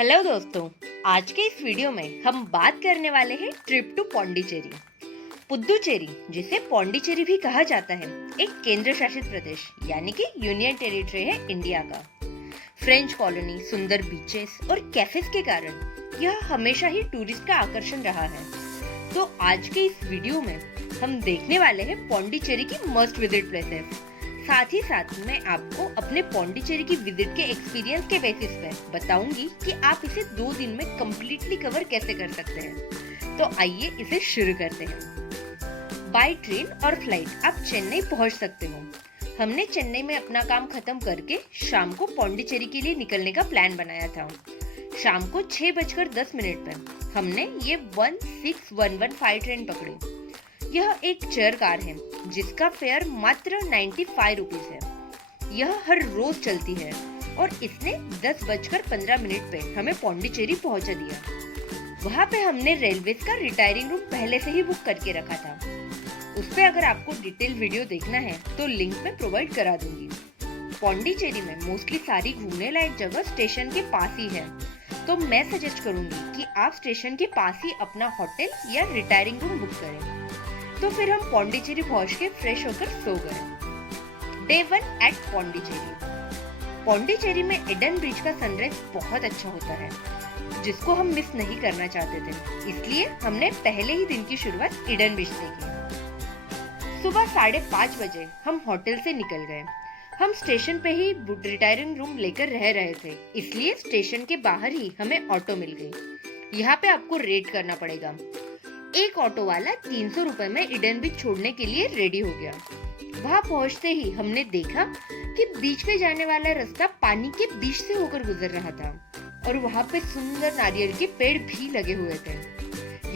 Hello दोस्तों, आज के इस वीडियो में हम बात करने वाले हैं ट्रिप टू पौंडीचेरी। पुद्दुचेरी, जिसे पौंडीचेरी भी कहा जाता है, एक केंद्र शासित प्रदेश यानी कि यूनियन टेरिटरी है इंडिया का। फ्रेंच कॉलोनी, सुंदर बीचेस और कैफेज के कारण यह हमेशा ही टूरिस्ट का आकर्षण रहा है। तो आज के इस वीडियो में हम देखने वाले हैं पौंडीचेरी की मस्ट विजिट प्लेसेस। साथ ही साथ मैं आपको अपने पौंडीचेरी की विजिट के एक्सपीरियंस के बेसिस पे बताऊंगी कि आप इसे 2 दिन में कम्प्लीटली कवर कैसे कर सकते हैं। तो आइए इसे शुरू करते हैं। बाय ट्रेन और फ्लाइट आप चेन्नई पहुंच सकते हो। हमने चेन्नई में अपना काम खत्म करके शाम को पौंडीचेरी के लिए निकलने का प्लान बनाया था। शाम को 6:10 पर हमने ये 16115 ट्रेन पकड़ी। यह एक चेयर कार है जिसका फेयर मात्र 95 रुपीज है। यह हर रोज चलती है और इसने 10:15 पे हमें पौंडीचेरी पहुंचा दिया। वहाँ पे हमने रेलवेज का रिटायरिंग रूम पहले से ही बुक करके रखा था। उस पे अगर आपको डिटेल वीडियो देखना है तो लिंक में प्रोवाइड करा दूंगी। पौंडीचेरी में मोस्टली सारी घूमने लायक जगह स्टेशन के पास ही है, तो मैं सजेस्ट करूंगी कि आप स्टेशन के पास ही अपना होटल या रिटायरिंग रूम बुक करें। तो फिर हम पौंडीचेरी पहुंच के फ्रेश होकर सो गए। Day 1 eight Pondicherry. पौंडीचेरी में एडन बीच का सनराइज बहुत अच्छा होता है, जिसको हम मिस नहीं करना चाहते थे, इसलिए हमने पहले ही दिन की शुरुआत एडन बीच से की। सुबह 5:30 बजे हम होटल से निकल गए। हम स्टेशन पे ही रिटायरिंग रूम लेकर रह रहे थे, इसलिए स्टेशन के बाहर ही हमें ऑटो मिल गई। यहाँ पे आपको रेट करना पड़ेगा। एक ऑटो वाला 300 रुपए में ईडन बीच छोड़ने के लिए रेडी हो गया। वहाँ पहुँचते ही हमने देखा कि बीच पे जाने वाला रास्ता पानी के बीच से होकर गुजर रहा था और वहाँ पे सुंदर नारियल के पेड़ भी लगे हुए थे।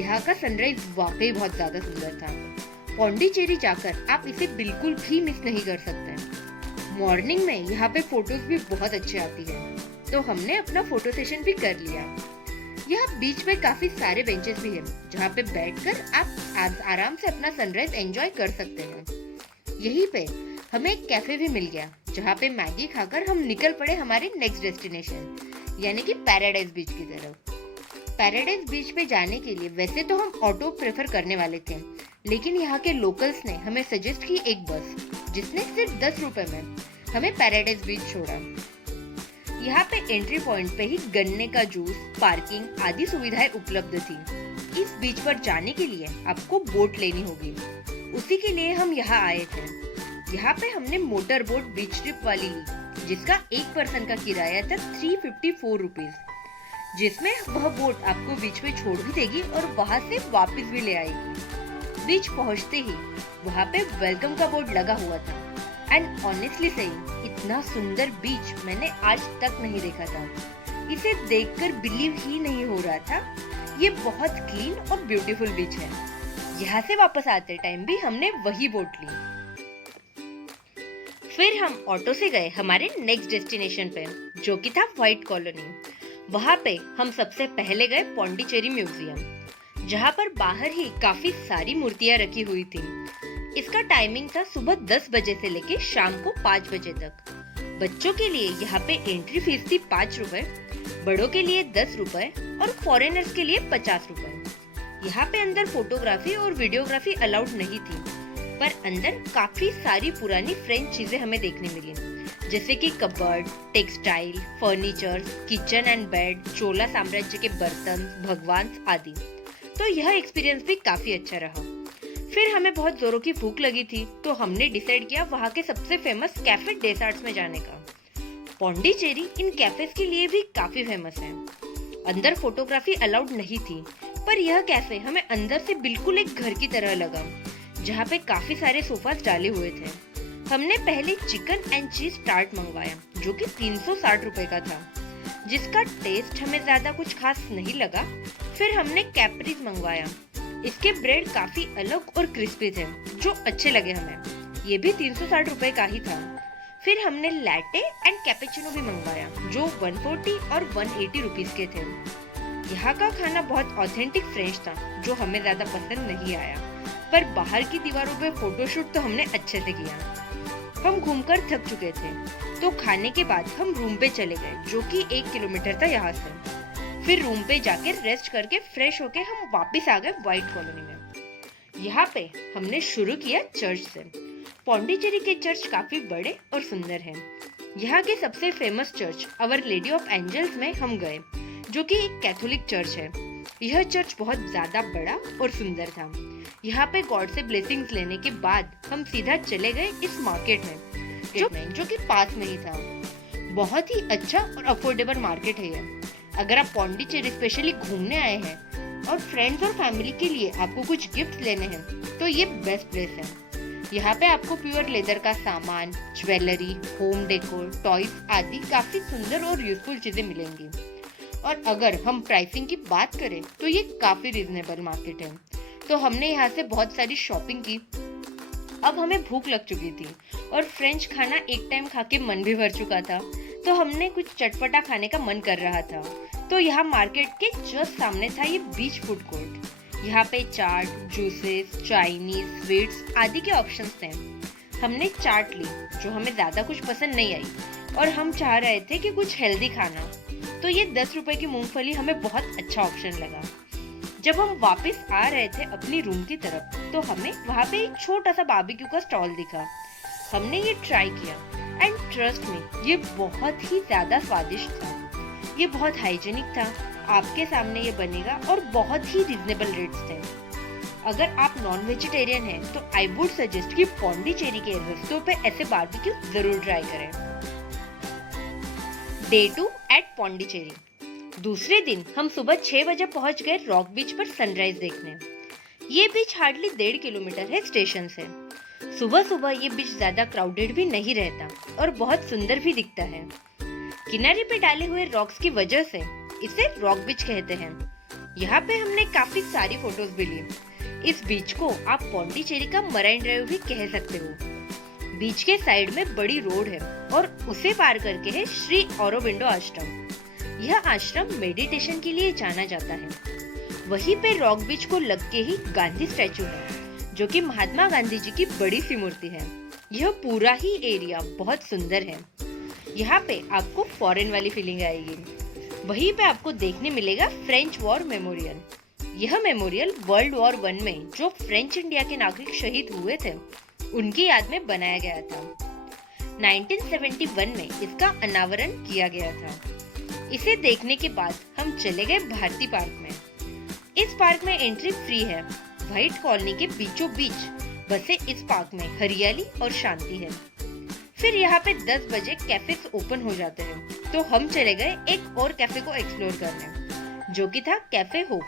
यहाँ का सनराइज वाकई बहुत ज्यादा सुंदर था। पौंडीचेरी जाकर आप इसे बिल्कुल भी मिस नहीं कर सकते। मॉर्निंग में यहाँ पे फोटोज भी बहुत अच्छी आती है, तो हमने अपना फोटो सेशन भी कर लिया। यहाँ बीच में काफी सारे बेंचेस भी हैं, जहाँ पे बैठकर आप आराम से अपना सनराइज एंजॉय कर सकते हैं। यहीं पे हमें एक कैफे भी मिल गया, जहाँ पे मैगी खाकर हम निकल पड़े हमारे नेक्स्ट डेस्टिनेशन यानी कि पैराडाइज बीच की तरफ। पैराडाइज बीच पे जाने के लिए वैसे तो हम ऑटो प्रेफर करने वाले थे, लेकिन यहाँ के लोकल्स ने हमें सजेस्ट की एक बस, जिसने सिर्फ 10 रुपए में हमें पैराडाइज बीच छोड़ा। यहाँ पे एंट्री पॉइंट पे ही गन्ने का जूस, पार्किंग आदि सुविधाएं उपलब्ध थी। इस बीच पर जाने के लिए आपको बोट लेनी होगी, उसी के लिए हम यहाँ आए थे। यहाँ पे हमने मोटर बोट बीच ट्रिप वाली ली, जिसका एक पर्सन का किराया था 354 रुपीज, जिसमें वह बोट आपको बीच में छोड़ भी देगी और वहाँ से वापस भी ले आएगी। बीच पहुँचते ही वहाँ पे वेलकम का बोर्ड लगा हुआ था। एंड ऑनेस्टली सेइंग, इतना सुंदर बीच मैंने आज तक नहीं देखा था। इसे देखकर बिलीव ही नहीं हो रहा था। ये बहुत क्लीन और ब्यूटीफुल बीच है। यहाँ से वापस आते टाइम भी हमने वही बोट ली। फिर हम ऑटो से गए हमारे नेक्स्ट डेस्टिनेशन पे, जो कि था व्हाइट कॉलोनी। वहाँ पे हम सबसे पहले गए पौंडीचेरी म्यूजियम, जहाँ पर बाहर ही काफी सारी मूर्तियाँ रखी हुई थी। इसका टाइमिंग था सुबह 10 बजे से लेके शाम को 5 बजे तक। बच्चों के लिए यहाँ पे एंट्री फीस थी 5 रुपए, बड़ों के लिए 10 रुपए और फॉरेनर्स के लिए 50 रुपए। यहाँ पे अंदर फोटोग्राफी और वीडियोग्राफी अलाउड नहीं थी, पर अंदर काफी सारी पुरानी फ्रेंच चीजें हमें देखने मिली, जैसे कि cupboard, textile, furniture, kitchen and bed, Chola साम्राज्य के बर्तन, भगवान आदि। तो यह एक्सपीरियंस भी काफी अच्छा रहा। फिर हमें बहुत जोरों की भूख लगी थी, तो हमने डिसाइड किया वहाँ के सबसे फेमस कैफे डेसर्ट्स में जाने का। पौंडीचेरी इन कैफेज के लिए भी काफी फेमस है। अंदर फोटोग्राफी अलाउड नहीं थी, पर यह कैफे हमें अंदर से बिल्कुल एक घर की तरह लगा, जहाँ पे काफी सारे सोफास डाले हुए थे। हमने पहले चिकन एंड चीज टार्ट मंगवाया, जो कि 360 रुपए का था, जिसका टेस्ट हमें ज्यादा कुछ खास नहीं लगा। फिर हमने कैप्रीज मंगवाया। इसके ब्रेड काफी अलग और क्रिस्पी थे, जो अच्छे लगे हमें। ये भी 360 रुपए का ही था। फिर हमने लैटे एंड कैपेचिनो भी मंगवाया, जो 140 और 180 रुपीस के थे। यहाँ का खाना बहुत ऑथेंटिक फ्रेंच था, जो हमें ज्यादा पसंद नहीं आया, पर बाहर की दीवारों पे फोटोशूट तो हमने अच्छे से किया। हम घूमकर थक चुके थे, तो खाने के बाद हम रूम पे चले गए, जो कि 1 किलोमीटर था यहाँ से। फिर रूम पे जाके रेस्ट करके फ्रेश होके हम वापस आ गए व्हाइट कॉलोनी में। यहाँ पे हमने शुरू किया चर्च से। पौंडीचेरी के चर्च काफी बड़े और सुंदर हैं। यहाँ के सबसे famous church our lady of angels में हम गए, जो कि एक कैथोलिक चर्च है। यह चर्च बहुत ज्यादा बड़ा और सुंदर था। यहाँ पे गॉड से ब्लेसिंग्स लेने के बाद हम सीधा चले गए इस मार्केट में जो कि पास में ही था। बहुत ही अच्छा और अफोर्डेबल मार्केट है यह। अगर आप पौंडीचेरी स्पेशली घूमने आए हैं और फ्रेंड्स और फैमिली के लिए आपको कुछ गिफ्ट लेने हैं तो ये बेस्ट प्लेस है। यहाँ पे आपको प्योर लेदर का सामान, ज्वेलरी, होम डेकोर, टॉयज आदि काफी सुंदर और यूजफुल चीजें मिलेंगी। और अगर हम प्राइसिंग की बात करें तो ये काफी रीजनेबल मार्केट है। तो हमने यहाँ से बहुत सारी शॉपिंग की। अब हमें भूख लग चुकी थी और फ्रेंच खाना एक टाइम खा के मन भी भर चुका था, तो हमने कुछ चटपटा खाने का मन कर रहा था। तो यहाँ मार्केट के जस्ट सामने था ये बीच फूड कोर्ट। यहाँ पे चाट, जूसेस, चाइनीज, स्वीट्स आदि के ऑप्शंस थे। हमने चाट ली जो हमें ज्यादा कुछ पसंद नहीं आई और हम चाह रहे थे कि कुछ हेल्दी खाना, तो ये 10 रुपए की मूंगफली हमें बहुत अच्छा ऑप्शन लगा। जब हम वापस आ रहे थे अपनी रूम की तरफ तो हमें वहाँ पे एक छोटा सा बारबेक्यू का स्टॉल दिखा। हमने ये ट्राई किया एंड ट्रस्ट मी, ये बहुत ही ज्यादा स्वादिष्ट था। ये बहुत हाइजीनिक था, आपके सामने ये बनेगा और बहुत ही रीजनेबल रेट्स थे। अगर आप नॉन वेजिटेरियन हैं तो आई वुड सजेस्ट कि पौंडीचेरी के रास्तों पे ऐसे बारबेक्यू जरूर ट्राई करें। Day 2 at Pondicherry. दूसरे दिन हम सुबह 6 बजे पहुंच गए रॉक बीच पर सनराइज देखने। ये बीच हार्डली 1.5 किलोमीटर है स्टेशन से। सुबह सुबह ये बीच ज्यादा क्राउडेड भी नहीं रहता और बहुत सुंदर भी दिखता है। किनारे पे डाले हुए रॉक्स की वजह से इसे रॉक बीच कहते हैं। यहाँ पे हमने काफी सारी फोटोज भी ली। इस बीच को आप पौंडीचेरी का मराइन ड्राइव भी कह सकते हो। बीच के साइड में बड़ी रोड है और उसे पार करके है श्री औरोबिंदो आश्रम। यह आश्रम मेडिटेशन के लिए जाना जाता है। वहीं पे रॉक बीच को लग के ही गांधी स्टैचू है, जो कि महात्मा गांधी जी की बड़ी सी मूर्ति है। यह पूरा ही एरिया बहुत सुंदर है। यहाँ पे आपको फॉरेन वाली फीलिंग आएगी। वहीं पे आपको देखने मिलेगा फ्रेंच वॉर मेमोरियल। यह मेमोरियल वर्ल्ड वॉर 1 में जो फ्रेंच इंडिया के नागरिक शहीद हुए थे उनकी याद में बनाया गया था। 1971 में इसका अनावरण किया गया था। इसे देखने के बाद हम चले गए भारती पार्क में। इस पार्क में एंट्री फ्री है। व्हाइट कॉलोनी के बीचों बीच बसे इस पार्क में हरियाली और शांति है। फिर यहाँ पे 10 बजे कैफे ओपन हो जाते हैं, तो हम चले गए एक और कैफे को एक्सप्लोर करने, जो कि था कैफे होप।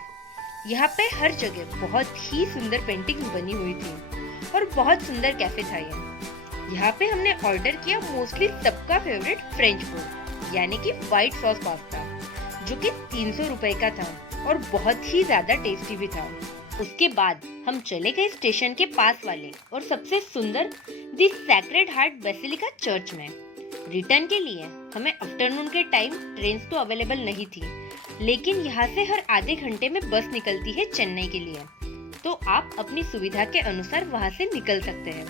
यहाँ पे हर जगह बहुत ही सुंदर पेंटिंग बनी हुई थी और बहुत सुंदर कैफे था ये। यहाँ पे हमने ऑर्डर किया मोस्टली सबका फेवरेट फ्रेंच फूड, यानी कि व्हाइट सॉस पास्ता, जो कि 300 रुपए का था और बहुत ही ज्यादा टेस्टी भी था। उसके बाद हम चले गए स्टेशन के पास वाले और सबसे सुंदर दी सैक्रेड हार्ट बेसिलिका चर्च में। रिटर्न के लिए हमें आफ्टरनून के टाइम ट्रेन तो अवेलेबल नहीं थी, लेकिन यहाँ से हर आधे घंटे में बस निकलती है चेन्नई के लिए, तो आप अपनी सुविधा के अनुसार वहाँ से निकल सकते हैं।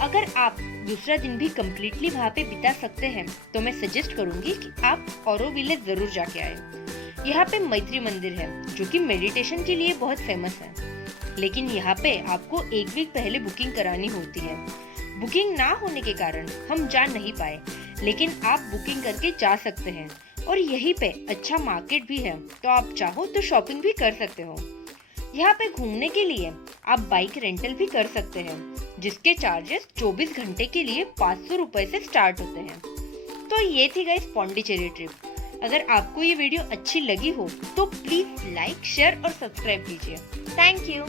अगर आप दूसरा दिन भी कम्प्लीटली वहाँ पे बिता सकते हैं तो मैं सजेस्ट करूंगी कि आप ऑरोविले जरूर जाके आए। यहाँ पे मैत्री मंदिर है जो कि मेडिटेशन के लिए बहुत फेमस है, लेकिन यहाँ पे आपको 1 वीक पहले बुकिंग करानी होती है। बुकिंग ना होने के कारण हम जा नहीं पाए, लेकिन आप बुकिंग करके जा सकते हैं और यहीं पे अच्छा मार्केट भी है, तो आप चाहो तो शॉपिंग भी कर सकते हो। यहाँ पे घूमने के लिए आप बाइक रेंटल भी कर सकते हैं, जिसके चार्जेस 24 घंटे के लिए 500 रुपए से स्टार्ट होते हैं। तो ये थी गाइस पौंडीचेरी ट्रिप। अगर आपको ये वीडियो अच्छी लगी हो तो प्लीज लाइक, शेयर और सब्सक्राइब कीजिए। Thank you.